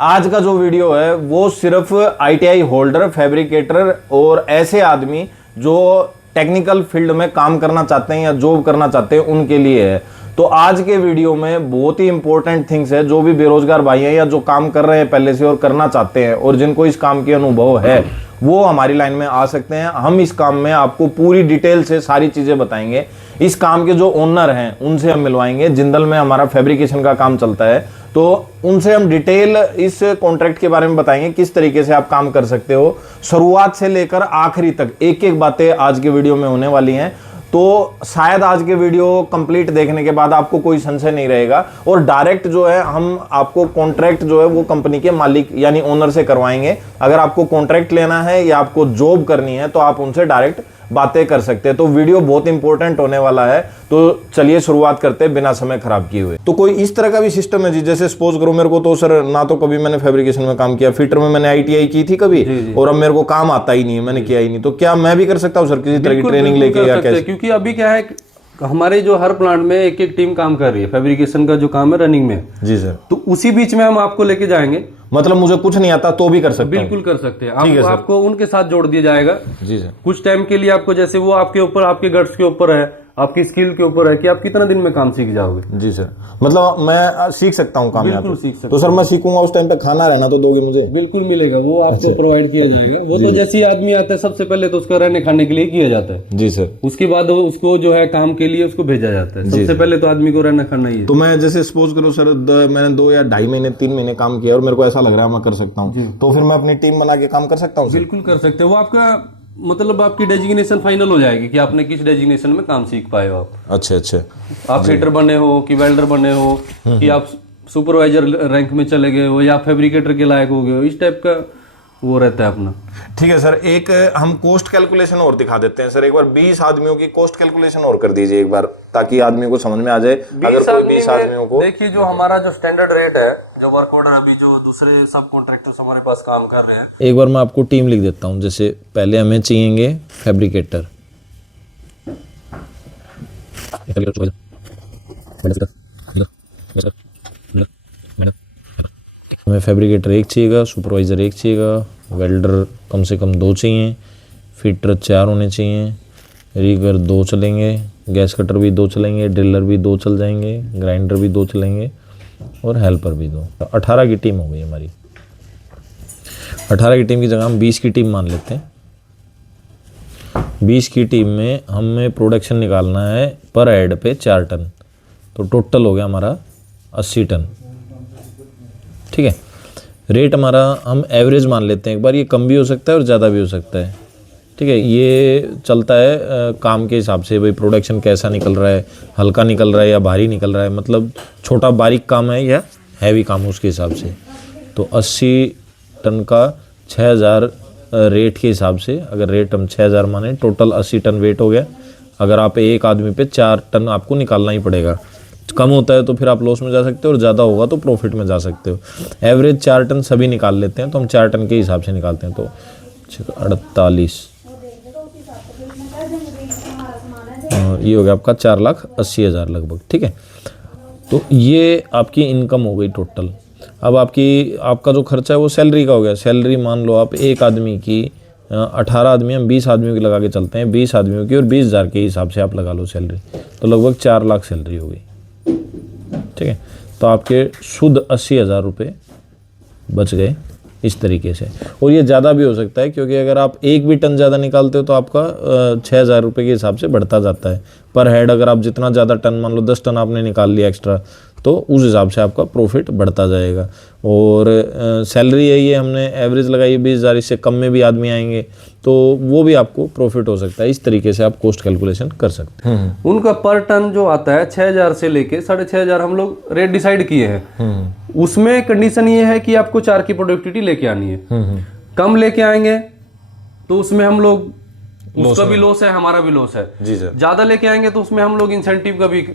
आज का जो वीडियो है वो सिर्फ आईटीआई होल्डर, फैब्रिकेटर और ऐसे आदमी जो टेक्निकल फील्ड में काम करना चाहते हैं या जॉब करना चाहते हैं उनके लिए है। तो आज के वीडियो में बहुत ही इंपॉर्टेंट थिंग्स है, जो भी बेरोजगार भाई हैं या जो काम कर रहे हैं पहले से और करना चाहते हैं और जिनको इस काम के अनुभव है वो हमारी लाइन में आ सकते हैं। हम इस काम में आपको पूरी डिटेल से सारी चीजें बताएंगे। इस काम के जो ओनर हैं उनसे हम मिलवाएंगे। जिंदल में हमारा फैब्रिकेशन का काम चलता है, तो उनसे हम डिटेल इस कॉन्ट्रैक्ट के बारे में बताएंगे, किस तरीके से आप काम कर सकते हो। शुरुआत से लेकर आखिरी तक एक एक बातें आज के वीडियो में होने वाली हैं। तो शायद आज के वीडियो कंप्लीट देखने के बाद आपको कोई संशय नहीं रहेगा और डायरेक्ट जो है हम आपको कॉन्ट्रैक्ट जो है वो कंपनी के मालिक यानी ओनर से करवाएंगे। अगर आपको कॉन्ट्रैक्ट लेना है या आपको जॉब करनी है तो आप उनसे डायरेक्ट बातें कर सकते हैं। तो वीडियो बहुत इंपॉर्टेंट होने वाला है, तो चलिए शुरुआत करते हैं बिना समय खराब किए हुए। तो कोई इस तरह का भी सिस्टम है जी, जैसे सपोज करो मेरे को तो सर ना तो कभी मैंने फैब्रिकेशन में काम किया, फिटर में मैंने आईटीआई की थी कभी जी। और अब मेरे को काम आता ही नहीं है, मैंने किया ही नहीं, तो क्या मैं भी कर सकता हूँ सर किसी तरह की ट्रेनिंग लेके या कैसे? क्योंकि अभी क्या है, हमारे जो हर प्लांट में एक एक टीम काम कर रही है, फैब्रिकेशन का जो काम है रनिंग में जी सर। तो उसी बीच में हम आपको लेके जाएंगे। मतलब मुझे कुछ नहीं आता तो भी कर सकते हैं? बिल्कुल कर सकते हैं। आपको उनके साथ जोड़ दिया जाएगा जी सर। कुछ टाइम के लिए आपको, जैसे वो आपके ऊपर, आपके गट्स के ऊपर है, आपकी स्किल के ऊपर है कि आप कितना दिन में काम सीख जाओगे। जी सर। मतलब मैं सीख सकता हूँ काम? बिल्कुल सीख सकते। तो सर मैं सीखूंगा, उस टाइम पे खाना रहना तो दोगे मुझे? बिल्कुल मिलेगा, वो आपको प्रोवाइड किया जाएगा। वो तो जैसे ही आदमी आता है सबसे पहले तो उसका रहने खाने के लिए किया जाता है जी सर। उसके बाद उसको जो है काम के लिए उसको भेजा जाता है। सबसे पहले तो आदमी को रहना खाना ही है। तो मैं जैसे सपोज करो सर मैंने 2 या 2.5 महीने 3 महीने काम किया और मेरे को ऐसा लग रहा है मैं कर सकता हूँ, तो फिर मैं अपनी टीम बना के काम कर सकता हूँ? बिल्कुल कर सकते हो। वो आपका मतलब आपकी डेजिग्नेशन फाइनल हो जाएगी कि आपने किस डेजिग्नेशन में काम सीख पाए हो आप। अच्छा अच्छा। आप फिटर बने हो कि वेल्डर बने हो कि आप सुपरवाइजर रैंक में चले गए हो या फैब्रिकेटर के लायक हो गए हो, इस टाइप का वो रहता है अपना। ठीक है सर। एक हम कोस्ट कैलकुलेशन और दिखा देते हैं सर, एक बार 20 आदमियों की कोस्ट कैलकुलेशन और कर दीजिए एक बार, ताकि आदमी को समझ में आ जाए। अगर कोई 20 आदमियों को, देखिए जो हमारा जो स्टैंडर्ड रेट है, जो वर्क ऑर्डर अभी जो दूसरे सब कॉन्ट्रैक्टर्स हमारे पास काम कर रहे हैं, एक बार मैं आपको टीम लिख देता हूँ। जैसे पहले हमें चाहिए फैब्रिकेटर, हमें फैब्रिकेटर 1 चाहिएगा, सुपरवाइज़र 1 चाहिएगा, वेल्डर कम से कम 2 चाहिए, फिटर 4 होने चाहिए, रीगर 2 चलेंगे, गैस कटर भी 2 चलेंगे, ड्रिलर भी 2 चल जाएंगे, ग्राइंडर भी 2 चलेंगे और हेल्पर भी 2। 18 की टीम हो गई हमारी। 18 की टीम की जगह हम 20 की टीम मान लेते हैं। 20 की टीम में हमें प्रोडक्शन निकालना है पर हेड पे 4 टन, तो टोटल हो गया हमारा 80 टन। ठीक है। रेट हमारा हम एवरेज मान लेते हैं एक बार, ये कम भी हो सकता है और ज़्यादा भी हो सकता है। ठीक है। ये चलता है काम के हिसाब से, भाई प्रोडक्शन कैसा निकल रहा है, हल्का निकल रहा है या भारी निकल रहा है, मतलब छोटा बारीक काम है या हैवी काम है उसके हिसाब से। तो 80 टन का 6000 रेट के हिसाब से, अगर रेट हम 6000 माने, टोटल 80 टन वेट हो गया। अगर आप एक आदमी पे 4 टन आपको निकालना ही पड़ेगा। कम होता है तो फिर आप लॉस में जा सकते हो और ज़्यादा होगा तो प्रॉफिट में जा सकते हो। एवरेज 4 टन सभी निकाल लेते हैं, तो हम 4 टन के हिसाब से निकालते हैं। तो 48 ये हो गया आपका 4,80,000 लगभग। ठीक है। तो ये आपकी इनकम हो गई टोटल। अब आपका जो खर्चा है वो सैलरी का हो गया। सैलरी मान लो आप एक आदमी की, 18 आदमी, हम 20 आदमियों की लगा के चलते हैं, 20 आदमियों की और 20,000 के हिसाब से आप लगा लो सैलरी, तो लगभग 4 लाख सैलरी हो गई। ठीक है। तो आपके शुद्ध 80,000 रुपये बच गए इस तरीके से। और ये ज़्यादा भी हो सकता है, क्योंकि अगर आप एक भी टन ज़्यादा निकालते हो तो आपका 6,000 रुपये के हिसाब से बढ़ता जाता है पर हेड। अगर आप जितना ज़्यादा टन, मान लो 10 टन आपने निकाल लिया एक्स्ट्रा, तो उस हिसाब से आपका प्रॉफिट बढ़ता जाएगा। और सैलरी यही है, हमने एवरेज लगाई 20,000, इससे कम में भी आदमी आएंगे तो वो भी आपको प्रॉफिट हो सकता है। इस तरीके से आप कॉस्ट कैलकुलेशन कर सकते हैं। उनका पर टन जो आता है 6,000 से लेके 6,500 हम लोग रेट डिसाइड किए हैं। उसमें कंडीशन ये है कि आपको 4 की प्रोडक्टिविटी लेके आनी है। कम लेके आएंगे तो उसमें हम लोग, उसका भी लॉस है, हमारा भी लॉस है। जी सर। ज्यादा लेके आएंगे तो उसमें हम लोग इंसेंटिव का भी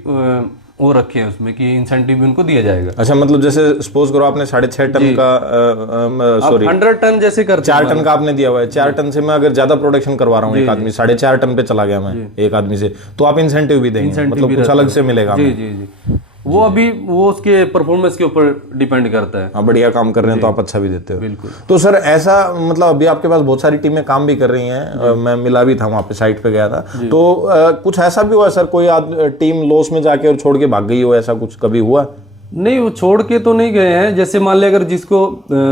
वो रखे हैं उसमें कि इंसेंटिव भी उनको दिया जाएगा। अच्छा, मतलब जैसे सपोज करो आपने 6.5 टन का, सॉरी 100 टन जैसे कर 4 टन का आपने दिया हुआ है। 4 टन से मैं अगर ज्यादा प्रोडक्शन करवा रहा हूँ, एक आदमी 4.5 टन पे चला गया मैं एक आदमी से, तो आप इंसेंटिव भी देंगे, मतलब कुछ अलग से मिलेगा? जी जी जी। वो अभी वो उसके परफॉर्मेंस के ऊपर डिपेंड करता है। आप बढ़िया काम कर रहे हैं तो आप अच्छा भी देते हो। बिल्कुल। तो सर ऐसा मतलब अभी आपके पास बहुत सारी टीमें काम भी कर रही हैं, मैं मिला भी था वहाँ पे, साइट पे गया था, तो कुछ ऐसा भी हुआ सर, कोई टीम लॉस में जाके और छोड़ के भाग गई हो, ऐसा कुछ कभी हुआ? नहीं, वो छोड़ के तो नहीं गए हैं। जैसे मान ले अगर जिसको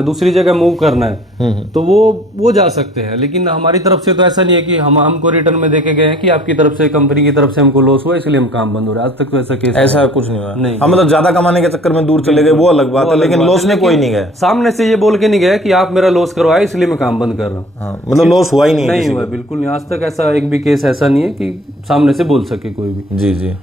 दूसरी जगह मूव करना है तो वो जा सकते हैं, लेकिन हमारी तरफ से तो ऐसा नहीं है कि हमको रिटर्न में देके गए हैं कि आपकी तरफ से, कंपनी की तरफ से हमको लॉस हुआ इसलिए हम काम बंद हो रहा है। आज तक तो ऐसा केस ऐसा कुछ नहीं हुआ? नहीं। हाँ, मतलब ज्यादा कमाने के चक्कर में दूर चले गए वो अलग बात है, लेकिन लॉस में कोई नहीं गया। सामने से ये बोल के नहीं गया कि आप मेरा लॉस करवाए इसलिए मैं काम बंद कर रहा हूँ। हाँ, मतलब लॉस हुआ ही नहीं? नहीं हुआ, बिल्कुल नहीं। आज तक ऐसा एक भी केस ऐसा नहीं है कि सामने से बोल सके कोई भी। जी जी।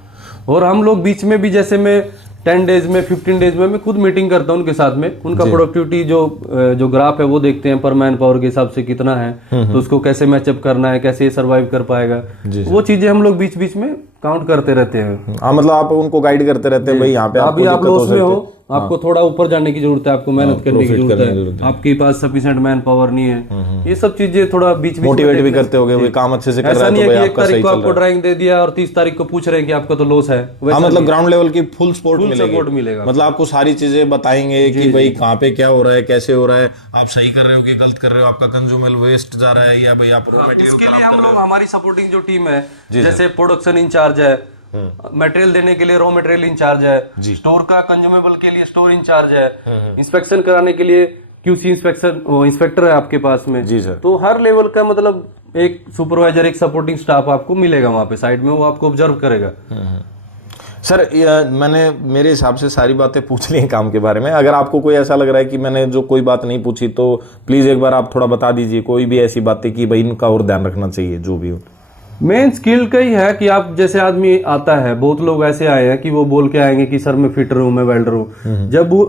और हम लोग बीच में भी, जैसे मैं 10 डेज में 15 डेज में मैं खुद मीटिंग करता हूँ उनके साथ में, उनका प्रोडक्टिविटी जो ग्राफ है वो देखते हैं, पर मैन पावर के हिसाब से कितना है, तो उसको कैसे मैचअप करना है, कैसे ये सर्वाइव कर पाएगा, वो चीजें हम लोग बीच बीच में काउंट करते रहते हैं। हाँ, मतलब आप उनको गाइड करते रहते हैं भाई यहाँ पे अभी आप लॉस में हो, आपको थोड़ा ऊपर जाने की जरूरत है, आपको मेहनत करने की जरूरत है, आपके पास सफिशिएंट मैन पावर नहीं है, ये सब चीजें थोड़ा बीच मोटिवेट भी करते होगे भाई काम अच्छे से कर रहा ऐसा है नहीं तो है भाई कि 1 आपका सही तारीख को चल आपको रहा है। ड्राइंग दे दिया और 30 तारीख को पूछ रहे हैं कि आपका तो लॉस है। हाँ, मतलब ग्राउंड लेवल की फुल सपोर्ट सपोर्ट मिलेगा। मतलब आपको सारी चीजें बताएंगे कि भाई कहाँ पे क्या हो रहा है, कैसे हो रहा है, आप सही कर रहे हो कि गलत कर रहे हो, आपका कंज्यूमेबल वेस्ट जा रहा है या भाई आप रॉ मटेरियल। इसके लिए हम लोग, हमारी सपोर्टिंग जो टीम है, जैसे प्रोडक्शन इंचार्ज है, मटेरियल देने के लिए रॉ मटेरियल इंचार्ज है, स्टोर का कंज्यूमेबल के लिए स्टोर इंचार्ज है, इंस्पेक्शन कराने के लिए क्यूसी इंस्पेक्टर है आपके पास में। जी सर। तो हर लेवल का मतलब एक सुपरवाइजर, एक सपोर्टिंग स्टाफ आपको मिलेगा वहां पे साइड में, वो आपको ऑब्जर्व करेगा। सर मैंने मेरे हिसाब से सारी बातें पूछ ली हैं काम के बारे में। अगर आपको कोई ऐसा लग रहा है कि मैंने जो कोई बात नहीं पूछी तो प्लीज एक बार आप थोड़ा बता दीजिए, कोई भी ऐसी बातें कि भाई इनका और ध्यान रखना चाहिए जो भी हो। मेन स्किल का ही है कि आप, जैसे आदमी आता है, बहुत लोग ऐसे आए हैं कि वो बोल के आएंगे कि सर मैं फिटर हूँ, मैं वेल्डर हूँ। जब वो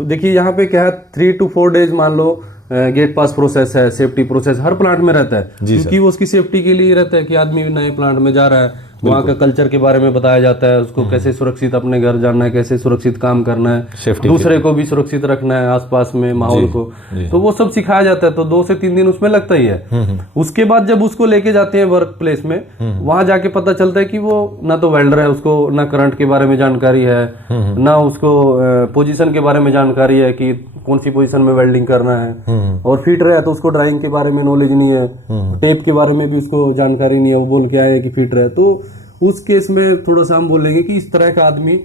देखिए यहाँ पे क्या है, 3 to 4 डेज मान लो गेट पास प्रोसेस है, सेफ्टी प्रोसेस हर प्लांट में रहता है, क्योंकि वो उसकी सेफ्टी के लिए रहता है कि आदमी नए प्लांट में जा रहा है, वहाँ का कल्चर के बारे में बताया जाता है, उसको कैसे सुरक्षित अपने घर जाना है, कैसे सुरक्षित काम करना है, दूसरे को भी सुरक्षित रखना है, आसपास में माहौल को, तो वो सब सिखाया जाता है। तो 2 से 3 दिन उसमें लगता ही है। उसके बाद जब उसको लेके जाते हैं वर्क प्लेस में, वहां जाके पता चलता है कि वो ना तो वेल्डर है, उसको ना करंट के बारे में जानकारी है, ना उसको पोजीशन के बारे में जानकारी है कि कौन सी पोजीशन में वेल्डिंग करना है, और फिटर है तो उसको ड्राइंग के बारे में नॉलेज नहीं है, टेप के बारे में भी उसको जानकारी नहीं है, वो बोल के आए कि फिटर है। तो उस केस में थोड़ा सा हम बोलेंगे कि इस तरह का आदमी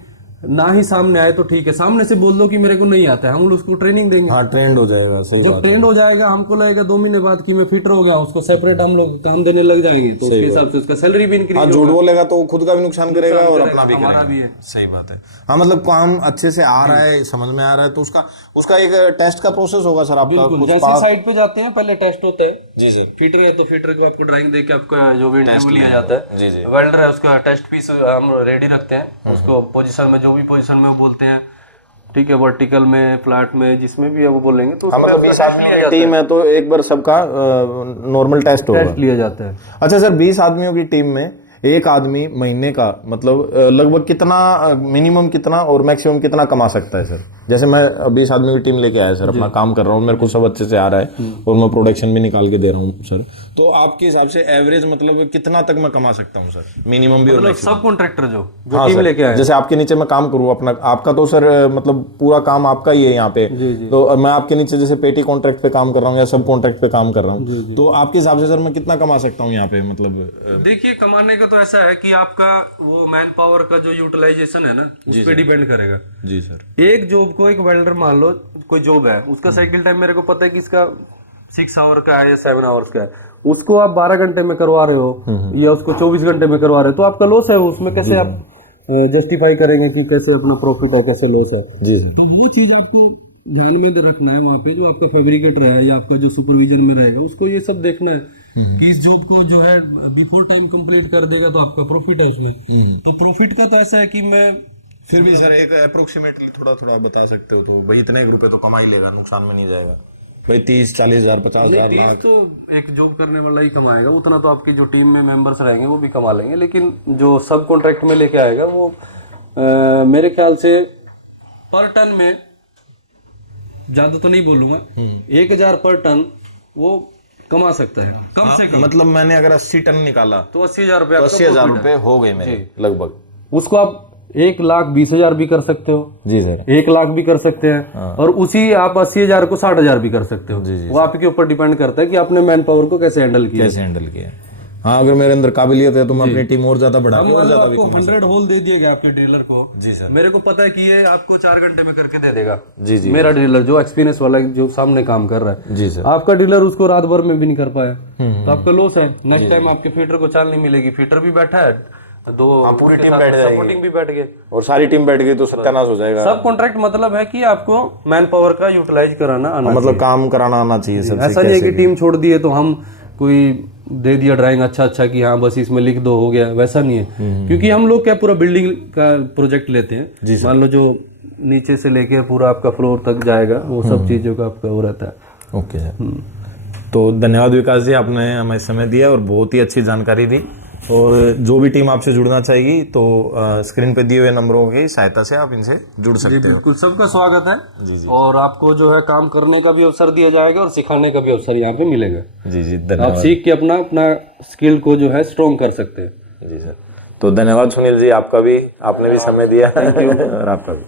ना ही सामने आए तो ठीक है, सामने से बोल दो कि मेरे को नहीं आता है, हम उसको ट्रेनिंग देंगे। हाँ, ट्रेंड हो जाएगा। सही जब ट्रेंड हो जाएगा, हमको लगेगा 2 महीने बाद कि मैं फिटर हो गया, उसको सेपरेट हम लोग काम देने लग जाएंगे, तो उसके हिसाब से उसका सैलरी भी इंक्रीज होगा। झूठ बोलेगा तो खुद का भी नुकसान करेगा और अपना भी हमारा भी करेगा। है। सही बात है। हाँ, मतलब काम अच्छे से आ रहा है, समझ में आ रहा है, तो उसका एक टेस्ट का प्रोसेस होगा सर आपका। बिल्कुल, जैसे साइट पे जाते हैं पहले टेस्ट होता है। जी सर। फिटर है तो फिटर को आपको ड्राइंग देके आपका जो भी इंटरव्यू लिया जाता है। जी जी। वेल्डर है उसका टेस्ट पीस हम रेडी रखते हैं, उसको पोजीशन में, जो भी पोजीशन में वो बोलते हैं, ठीक है, वर्टिकल में, फ्लैट में, जिसमें भी है वो बोलेंगे, तो मतलब 20 आदमियों की टीम है तो एक बार सबका नॉर्मल टेस्ट होगा, टेस्ट लिया जाता है। अच्छा सर, 20 आदमियों की टीम में एक आदमी महीने का मतलब लगभग कितना, मिनिमम कितना और मैक्सिमम कितना कमा सकता है सर? जैसे मैं 20 आदमी की टीम लेके आया सर, अपना काम कर रहा हूँ, मेरे को सब अच्छे से आ रहा है और मैं प्रोडक्शन भी निकाल के दे रहा हूँ सर, तो आपके हिसाब से एवरेज मतलब कितना तक मैं कमा सकता हूँ सर, मिनिमम भी और मतलब सब कॉन्ट्रैक्टर जो हाँ टीम लेके आए, जैसे आपके नीचे मैं काम करूँ अपना, आपका तो सर मतलब पूरा काम आपका ही है यहाँ पे, तो मैं आपके नीचे जैसे पेटी कॉन्ट्रैक्ट पे काम कर रहा हूँ या सब कॉन्ट्रैक्ट पे काम कर रहा हूँ, तो आपके हिसाब से सर मैं कितना कमा सकता हूँ यहाँ पे? मतलब देखिए, कमाने का तो ऐसा है कि आपका वो मैन पावर का जो यूटिलाइजेशन है ना, उस पर डिपेंड करेगा। जी सर। एक जॉब को, एक वेल्डर मान लो कोई जॉब है, उसका साइकिल टाइम मेरे को पता है कि इसका 6 आवर का है या 7 आवर्स का है, उसको आप 12 घंटे में करवा रहे हो या उसको 24 घंटे में करवा रहे हो, तो आपका लॉस है। उसमें कैसे आप जस्टिफाई करेंगे कि कैसे अपना प्रॉफिट है, कैसे लॉस है? जी सर। तो वो चीज आपको ध्यान में रखना है, वहाँ पे जो आपका फैब्रिकेटर है या आपका जो सुपरविजन में रहेगा, उसको ये सब देखना है कि इस जॉब को जो है बिफोर टाइम कंप्लीट कर देगा तो आपका प्रॉफिट है इसमें। तो प्रॉफिट का तो ऐसा है कि मैं फिर भी सर एक अप्रोक्सीमेटली थोड़ा थोड़ा बता सकते हो तो भाई इतने रुपए तो कमा ही लेगा, नुकसान में नहीं जाएगा भाई, 30-40 हजार 50 हजार लाख तो एक जॉब करने वाला ही कमाएगा, उतना तो आपकी जो टीम में मेंबर्स रहेंगे वो भी कमा लेंगे, लेकिन जो सब कॉन्ट्रैक्ट में लेके आएगा वो मेरे ख्याल से पर टन में, ज्यादा तो नहीं बोलूंगा, 1000 पर टन वो कमा सकता है कम से कम। मतलब मैंने अगर 80 टन निकाला तो 80,000 रुपए, तो 80,000 रुपए हो गए मेरे लगभग। उसको आप 1,20,000 भी कर सकते हो, जी सर। 1 लाख भी कर सकते हैं, और उसी आप 80,000 को 60,000 भी कर सकते हो। वो आपके ऊपर डिपेंड करता है कि आपने मैन पावर को कैसे हैंडल किया। हाँ, अगर मेरे अंदर काबिलियत है तो मैं अपनी टीम और ज्यादा बढ़ा के और ज्यादा आपको 100 होल दे दिए गए आपके डीलर को, जी सर, मेरे को पता है कि ये आपको 4 घंटे में करके दे देगा। जी जी, मेरा डीलर जो एक्सपीरियंस वाला जो सामने काम कर रहा है, जी सर। आपका डीलर उसको रात भर में भी नहीं कर पाया तो आपका लॉस है। नेक्स्ट टाइम आपके फीटर को चाल नहीं मिलेगी, फीटर भी बैठा है, दो पूरी टीम बैठ जाएगी, सपोर्टिंग भी बैठ गए, और सारी टीम बैठ गई तो सत्यानाश हो जाएगा। सब कॉन्ट्रैक्ट मतलब है कि आपको मैन पावर का यूटिलाइज कराना आना, मतलब काम कराना आना चाहिए सबसे। ऐसा नहीं है कि टीम छोड़ दिए तो हम कोई दे दिया ड्राइंग अच्छा कि हाँ बस इसमें लिख दो हो गया, वैसा नहीं है। क्योंकि हम लोग क्या पूरा बिल्डिंग का प्रोजेक्ट लेते हैं, मान लो जो नीचे से लेके पूरा आपका फ्लोर तक जाएगा, वो सब चीजों का आपका वो रहता है। ओके सर, तो धन्यवाद विकास जी, आपने हमें समय दिया और बहुत ही अच्छी जानकारी दी। और जो भी टीम आपसे जुड़ना चाहेगी तो स्क्रीन पे दिए हुए नंबरों की सहायता से आप इनसे जुड़ सकते हो। बिल्कुल, सबका स्वागत है। और आपको जो है काम करने का भी अवसर दिया जाएगा और सिखाने का भी अवसर यहाँ पे मिलेगा। जी जी, धन्यवाद। आप सीख के अपना स्किल को जो है स्ट्रॉन्ग कर सकते हैं। जी सर, तो धन्यवाद सुनील जी, आपका भी, आपने भी समय दिया। Thank you. और आपका भी।